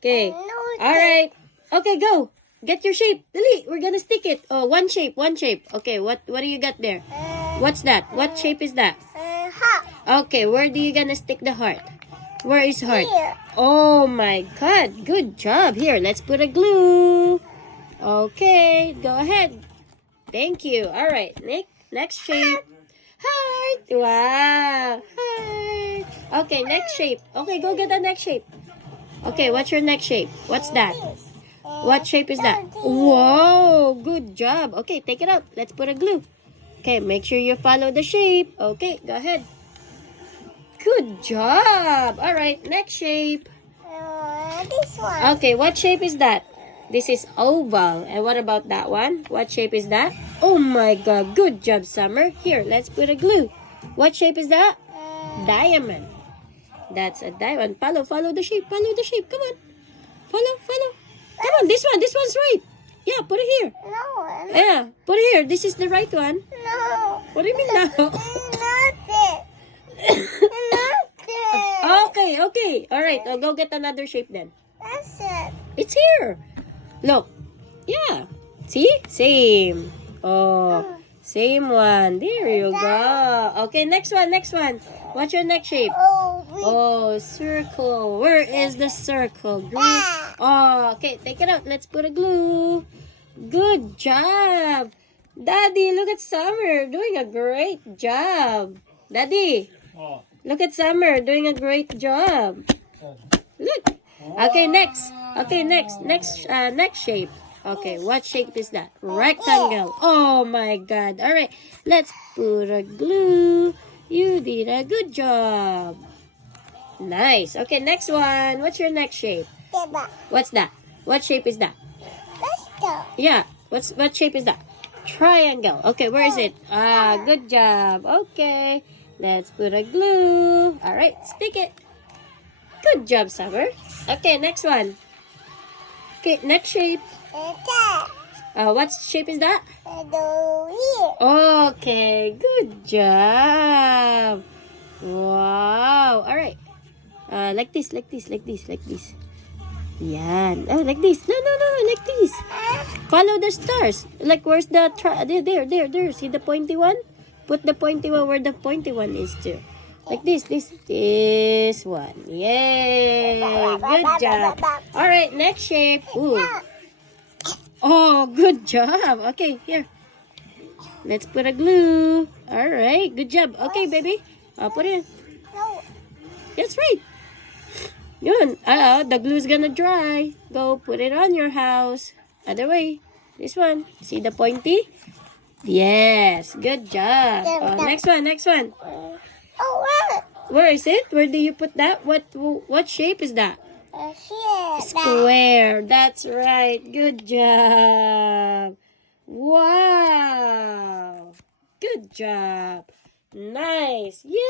Okay. All right. Okay, go. Get your shape. Dali, we're gonna stick it. Oh, one shape, one shape. Okay, what do you got there? What's that? What shape is that? Heart. Okay, where do you gonna stick the heart? Where is heart? Here. Oh my god, good job. Here, let's put a glue. Okay, go ahead. Thank you. All right, next shape. Heart. Wow. Heart. Okay, next shape. Okay, go get the next shape. Okay, what's your next shape? What's that? This. What shape is that? Whoa, good job. Okay, take it out. Let's put a glue. Okay, make sure you follow the shape. Okay, go ahead. Good job. All right, next shape. This one. Okay, what shape is that? This is oval. And what about that one? What shape is that? Oh my god, good job, Summer. Here, let's put a glue. What shape is that? Diamond. That's a diamond. Follow the shape. Follow the shape. Come on. Follow. Come on, this one's right. Yeah, put it here. No. Yeah, put it here. This is the right one. No. What do you mean now? Nothing. Nothing. Okay. All right, I'll go get another shape then. That's it. It's here. Look. Yeah. See? Same. Oh, same one. There you go. Okay, next one. What's your next shape? Oh, circle. Where is the circle? Green. Oh, okay. Take it out. Let's put a glue. Good job. Daddy, look at Summer doing a great job. Daddy, look at Summer doing a great job. Look. Okay, next. Next shape. Okay, what shape is that? Rectangle. Oh my god. All right, let's put a glue. You did a good job. Nice. Okay, next one. What's your next shape? What's that? What shape is that? Let's go. Yeah. What shape is that? Triangle. Okay, where is it? Ah, good job. Okay, let's put a glue. All right, stick it. Good job, Summer. Okay, next one. Okay, next shape. What shape is that? Okay, good job. Wow. All right. Like this. Yan. Oh, like this. No, like this. Follow the stars. Like, where's the there. See the pointy one? Put the pointy one where the pointy one is too. Like this one. Yay! Good job. All right, next shape. Ooh. Oh, good job. Okay, here. Let's put a glue. All right, good job. Okay, baby. Put it in. No. That's right. Yun. The glue's gonna dry. Go put it on your house. Other way. This one. See the pointy? Yes. Good job. Next one. What? Where is it? Where do you put that? What shape is that? Here. Square. That's right. Good job. Wow. Good job. Nice. Yay!